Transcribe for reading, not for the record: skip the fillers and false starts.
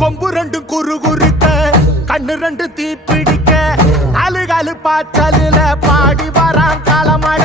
கொம்பு ரெண்டு குறு குறுக்க கண்ணு ரெண்டு தீ பிடிக்க நாலு காலு பாய்ச்சலில பாடி வரான் களமட